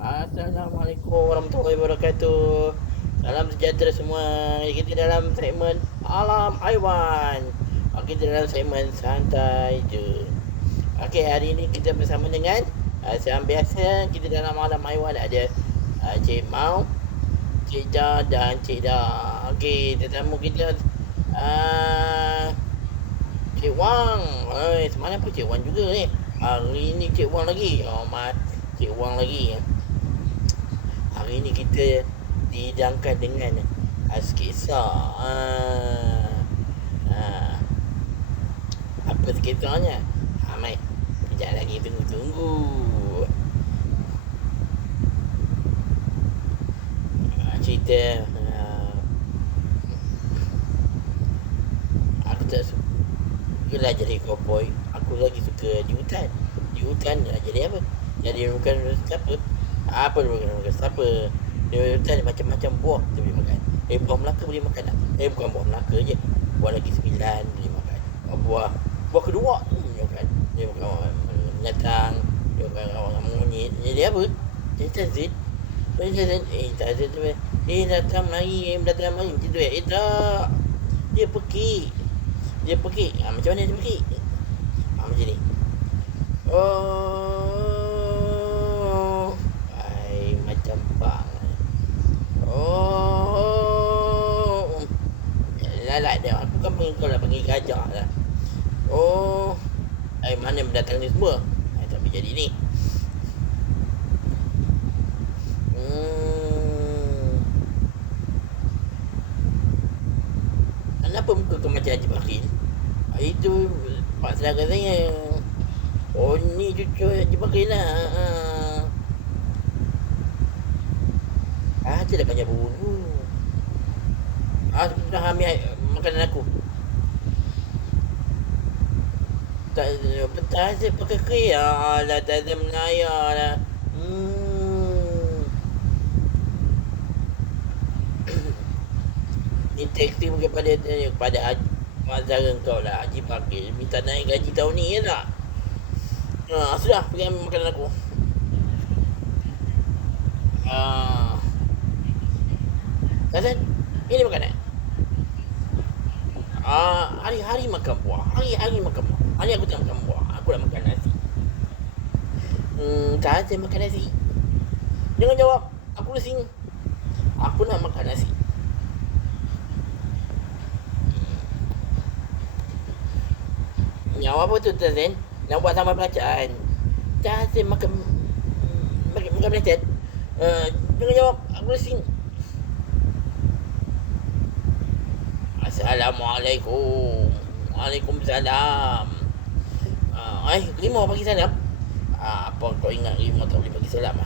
Assalamualaikum warahmatullahi wabarakatuh. Salam sejahtera semua. Kita dalam segmen Alam Haiwan. Kita dalam segmen santai je. Okey, hari ini kita bersama dengan seperti biasa kita dalam Alam Haiwan ada Cik Mau, Cik Ja dan Cik Da. Okey, tetamu kita Cik Wang. Semalam pun Cik Wang juga ni. Hari ini Cik Wang lagi. Cik Wang lagi. Hari ini kita dihidangkan dengan sketsa. Apa sketsanya? Mai, kejap lagi tunggu. Cerita aku tak suka jadi cowboy. Aku lagi suka di hutan. Di hutan jadi apa? Jadi bukan siapa? Apa dia makan siapa? Dia hutan macam-macam buah kita boleh makan. Buah Melaka boleh makan tak? Bukan buah Melaka je. Buah lagi 9 boleh makan. Buah kedua boleh makan. Dia makan binatang. Dia makan monyet. Jadi apa? Jadi Tazid. Tazid tu datang mari. Datang mari macam tu tak. Dia pergi. Macam mana dia pergi? Macam ni. Macam bang. Lalat dia. Aku kan panggil kau lah, panggil gajah lah. Mana mendatang ni semua? Tapi jadi ni. Kenapa muka kau macam Haji Bakil? Itu pak saudara saya. Ni cucu Haji Bakil lah. Dia dah banyak bulu. Sudah ambil makanan aku. Tak saya pakai kriya lah. Tak ada menaya lah. Ni teksi mungkin kepada Mazhar kau lah, Haji Bakil. Minta naik gaji tahun ni ya tak? Sudah pergi ambil makanan aku. Hasan, ini makanan. Hari-hari makan buah. Hari-hari makan buah. Hari aku tak makan buah. Aku nak makan nasi. Tak ada makan nasi. Jangan jawab. Aku pusing. Aku nak makan nasi. Nyawa apa tu Tazin? Nak buat sama belacan. Tazin makan belacan. Jangan jawab. Aku pusing. Assalamualaikum. Waalaikumsalam. Rimau bagi salam. Apa kau ingat rimau tak boleh bagi salam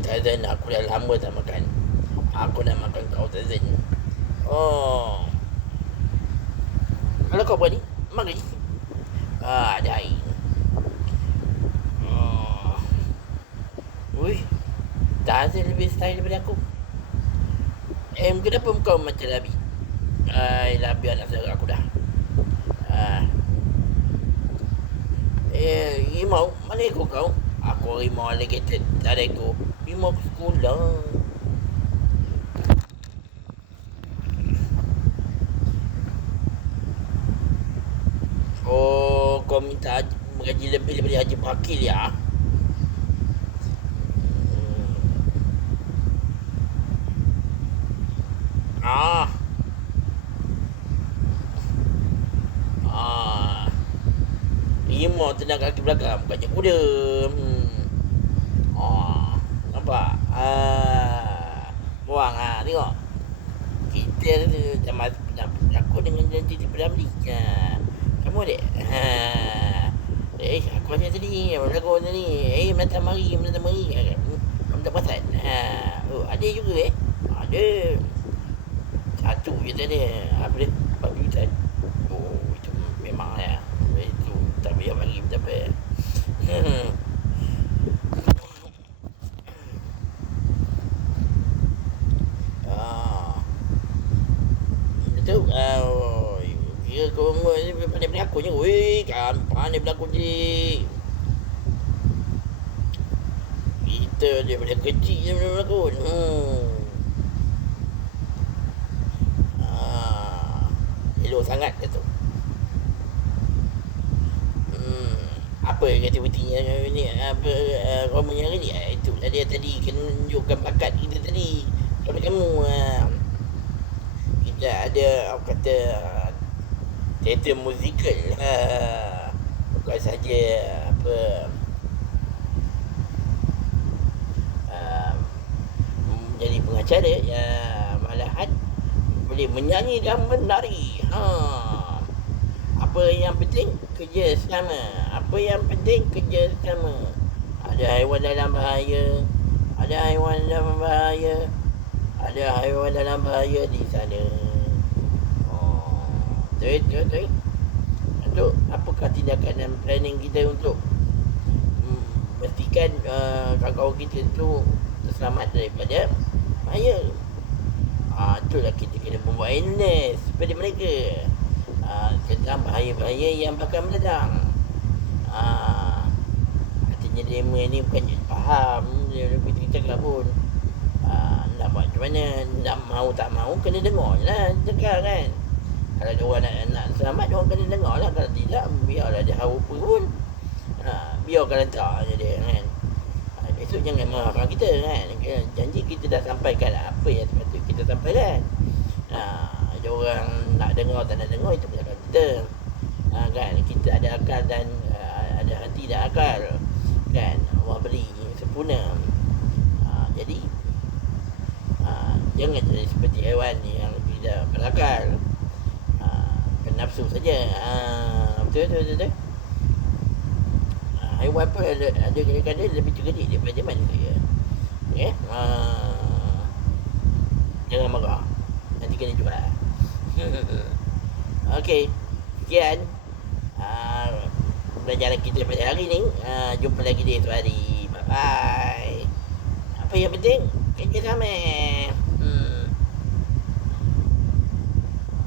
Tazan, aku dah lama tak makan. Aku nak makan kau Tazan. Kalau kau berani, mari. Dah. Tazan lebih style daripada aku. Kenapa kau macam Labi? Labi anak saudara aku dah. Rimau, mana ekor kau? Aku rimau alligator, tak ada ekor. Rimau ke sekolah. Kau minta gaji lebih daripada Haji Bakil ya? Rimau tenang kaki belakang, bukannya kuda. Nampak? Buang tengok. Kita aku dengan janji daripada Amerika. Kamu dek? Aku macam tadi. Berlaku macam ni. Menatang mari. Kamu tak perasan? Ada juga Ada. Satu je tadi. Apa dia? Babi hutan. Itu memang lah. Itu tak payah bagi. Tak payah. Betul. Kira kau pandai berlakon je. Kan pandai berlakon je. Betul, daripada kecil je mula berlakon. Elok sangat dia tu. Apa aktivitinya ni? Apa romanya hari ni? Itu lah dia tadi kena tunjukkan bakat kita tadi. Kepada kamu, kita ada apa kata teater musikal. Bukan saja apa menjadi pengacara, ya, malahan boleh menyanyi dan menari. Apa yang penting kerjasama. Apa yang penting kerjasama. Ada haiwan dalam bahaya. Ada haiwan dalam bahaya. Ada haiwan dalam bahaya di sana. Betul. Untuk apakah tindakan dan planning kita untuk memastikan kawan-kawan kita tu terselamat daripada bahaya. Itulah kita kena membuat awareness kepada mereka tentang bahaya-bahaya yang bakal mendatang. Artinya demo ni bukan je faham, dia lebih cakap pun. Nak buat macam mana, nak mau tak mau kena dengar je lah cakap kan. Kalau dia orang nak selamat, dia orang kena dengar lah. Kalau tidak, biarlah dia hawa pun. Biarkan letak je dia kan. Besok jangan marah kita kan. Janji kita dah sampaikan apa yang sepatutnya kita sampaikan. Ada orang nak dengar tak nak dengar, itu bukan kita. Kan kita ada akal dan ada hati dan akal kan. Allah beri sempurna. Jadi jangan jadi seperti haiwan yang tidak berakal, bernafsu saja. Betul. Haiwan pun ada kadang-kadang lebih cerdik daripada manusia. Okay? Jangan marah, nanti kena jual. Okey, sekian pembelajaran kita pada hari ni. Jumpa lagi di esok hari. Bye bye. Apa yang penting kerja sama.